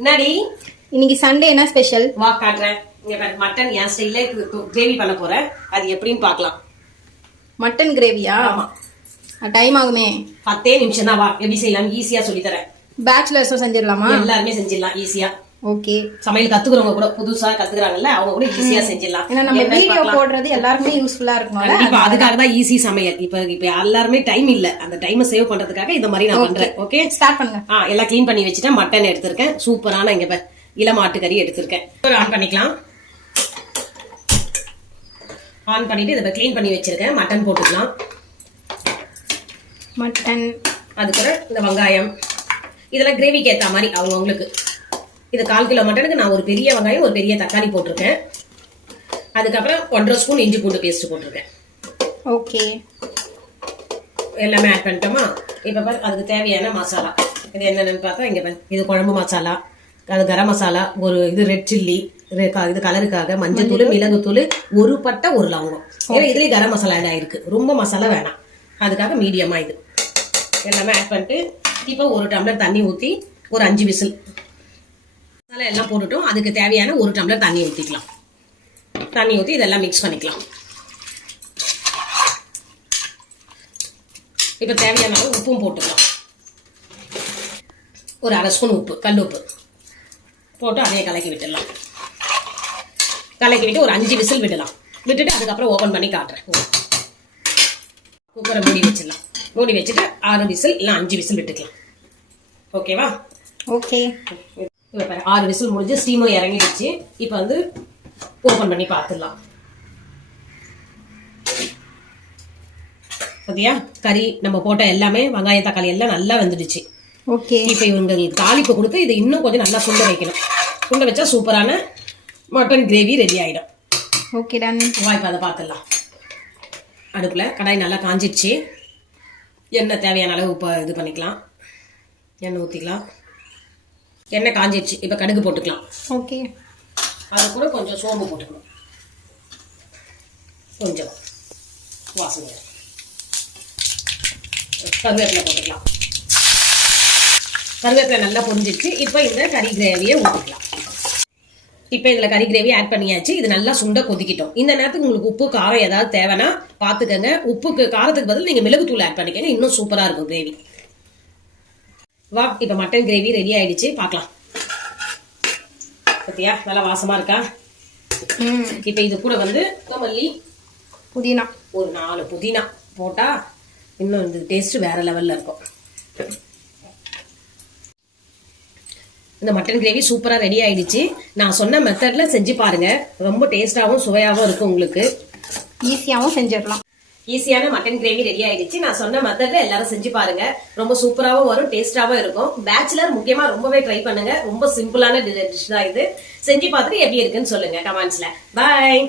என்னடி இன்னைக்கு சண்டே என்ன ஸ்பெஷல்? வா காட்டுறேன். மட்டன் என் ஸ்டைல்ல கிரேவி பண்ண போறேன். அது எப்படின்னு பார்க்கலாம். மட்டன் கிரேவியா? ஆமா. டைம் ஆகுமே. 10 நிமிஷம் தான். வா எப்படி செய்யலாம் ஈஸியா சொல்லி தரேன். பேச்சுலர்ஸும் செஞ்சிடலாமா? எல்லாருமே செஞ்சிடலாம் ஈஸியா. ஓகே. சமையல் கத்துக்கிறவங்க கூட புதுசா கத்துக்கிறாங்கல்ல அவங்க கூட ஈஸியா செஞ்சிடலாம். ஏன்னா நம்ம வீடியோ போடுறது எல்லாருக்குமே யூஸ்ஃபுல்லா இருக்கும். இப்ப அதுக்காக தான் ஈஸி சமையல். இப்ப எல்லாருமே டைம் இல்ல. அந்த டைமை சேவ் பண்றதுக்காக இந்த மாதிரி நான் பண்றேன். ஓகே ஸ்டார்ட் பண்ணுங்க. எல்லாம் க்ளீன் பண்ணி வச்சுட்டேன். மட்டன் எடுத்திருக்கேன். சூப்பரான இங்க இளமாட்டு கறி எடுத்திருக்கேன். ஆன் பண்ணிக்கலாம். ஆன் பண்ணிட்டு இதை க்ளீன் பண்ணி வச்சிருக்கேன். மட்டன் போட்டுக்கலாம். மட்டன் அதுக்கப்புறம் இந்த வெங்காயம் இதெல்லாம் கிரேவிக்கு ஏற்ற மாதிரி அவங்களுக்கு. இது 1/4 கிலோ மட்டனுக்கு நான் ஒரு பெரிய வெங்காயம் ஒரு பெரிய தக்காளி போட்டிருக்கேன். அதுக்கப்புறம் 1.5 ஸ்பூன் இஞ்சி பூண்டு பேஸ்ட் போட்டிருக்கேன். ஓகே. எல்லாமே ஆட் பண்ணிட்டோமா? இப்போ பாரு அதுக்கு தேவையான மசாலா இது என்னென்னு பார்த்தா இங்கே பாரு இது குழம்பு மசாலா, அது கரம் மசாலா, ஒரு இது ரெட் சில்லி, இது கலருக்காக மஞ்சத்தூள், மிளகுத்தூள், ஒரு பட்டை ஒரு லவங்கம். ஏன்னா இதுலேயே கரம் மசாலா ஆட் ஆயிருக்கு. ரொம்ப மசாலா வேணாம். அதுக்காக மீடியமாக இது எல்லாமே ஆட் பண்ணிட்டு இப்போ ஒரு டம்ளர் தண்ணி ஊற்றி ஒரு 5 விசில் மசாலா எல்லாம் போட்டுட்டோம். அதுக்கு தேவையான ஒரு டம்ளர் தண்ணி ஊற்றிக்கலாம். தண்ணி ஊற்றி இதெல்லாம் மிக்ஸ் பண்ணிக்கலாம். இப்போ தேவையான அளவு உப்பும் போட்டுக்கலாம். ஒரு 1/2 ஸ்பூன் உப்பு, கல் உப்பு போட்டு அதையே கலக்கி விட்டுடலாம். கலக்கி விட்டு ஒரு 5 விசில் விடலாம். விட்டுட்டு அதுக்கப்புறம் ஓப்பன் பண்ணி காட்டுறேன். குக்கரை மூடி வச்சிடலாம். மூடி வச்சுட்டு 6 விசில் இல்லை 5 விசில் விட்டுக்கலாம். ஓகேவா? ஓகே. இப்போ 6 விசில் முடிஞ்சு ஸ்டீமும் இறங்கிடுச்சு. இப்போ ஓப்பன் பண்ணி பார்த்துடலாம். பார்த்தியா கறி நம்ம போட்ட எல்லாமே வெங்காயம் தக்காளி எல்லாம் நல்லா வந்துடுச்சு. ஓகே. இப்போ இவங்களுக்கு தாளிப்பு கொடுத்து இதை இன்னும் கொஞ்சம் நல்லா சுண்ட வைக்கணும். சுண்ட வச்சா சூப்பரான மட்டன் கிரேவி ரெடி ஆகிடும். Okay done. வா இப்போ அதை பார்த்துடலாம். அடுப்பில் கடாய் நல்லா காஞ்சிடுச்சு. எண்ணெய் தேவையான அளவு இப்போ இது பண்ணிக்கலாம். எண்ணெய் ஊற்றிக்கலாம். எண்ணெய் காஞ்சிடுச்சு. இப்போ கடுகு போட்டுக்கலாம். ஓகே. அது கூட கொஞ்சம் சோம்பு போட்டுக்கணும். கொஞ்சம் வாசனை. கருவேப்பிலை போட்டுக்கலாம். கருவேப்பிலை நல்லா பொரிஞ்சிடுச்சு. இப்போ இந்த கறி கிரேவியை ஊற்றிக்கலாம். இப்போ இதில் கறி கிரேவி ஆட் பண்ணியாச்சு. இது நல்லா சுண்ட கொதிக்கிட்டோம். இந்த நேரத்துக்கு உங்களுக்கு உப்பு காரம் ஏதாவது தேவைன்னா பார்த்துக்கங்க. உப்புக்கு காரத்துக்கு பதில் நீங்கள் மிளகுத்தூள் ஆட் பண்ணிக்கங்க. இன்னும் சூப்பராக இருக்கும் கிரேவி. வா இப்போ மட்டன் கிரேவி ரெடி ஆயிடுச்சு. பார்க்கலாம். பார்த்தியா நல்லா வாசமாக இருக்கா? இப்போ இது கூட கொத்தமல்லி, புதினா, ஒரு 4 புதினா போட்டால் இன்னும் இந்த டேஸ்ட் வேற லெவலில் இருக்கும். இந்த மட்டன் கிரேவி சூப்பராக ரெடி ஆயிடுச்சு. நான் சொன்ன மெத்தடில் செஞ்சு பாருங்க. ரொம்ப டேஸ்டாகவும் சுவையாகவும் இருக்கும். உங்களுக்கு ஈஸியாகவும் செஞ்சிடலாம். ஈஸியான மட்டன் கிரேவி ரெடி ஆயிடுச்சு. நான் சொன்ன மெத்தடில் எல்லாரும் செஞ்சு பாருங்க. ரொம்ப சூப்பராகவும் வரும், டேஸ்டாகவும் இருக்கும். பேச்சுலர் முக்கியமா ரொம்பவே ட்ரை பண்ணுங்க. ரொம்ப சிம்பிளான டிஷ் தான் இது. செஞ்சு பார்த்துட்டு எப்படி இருக்குன்னு சொல்லுங்க கமெண்ட்ஸ்ல. பாய்.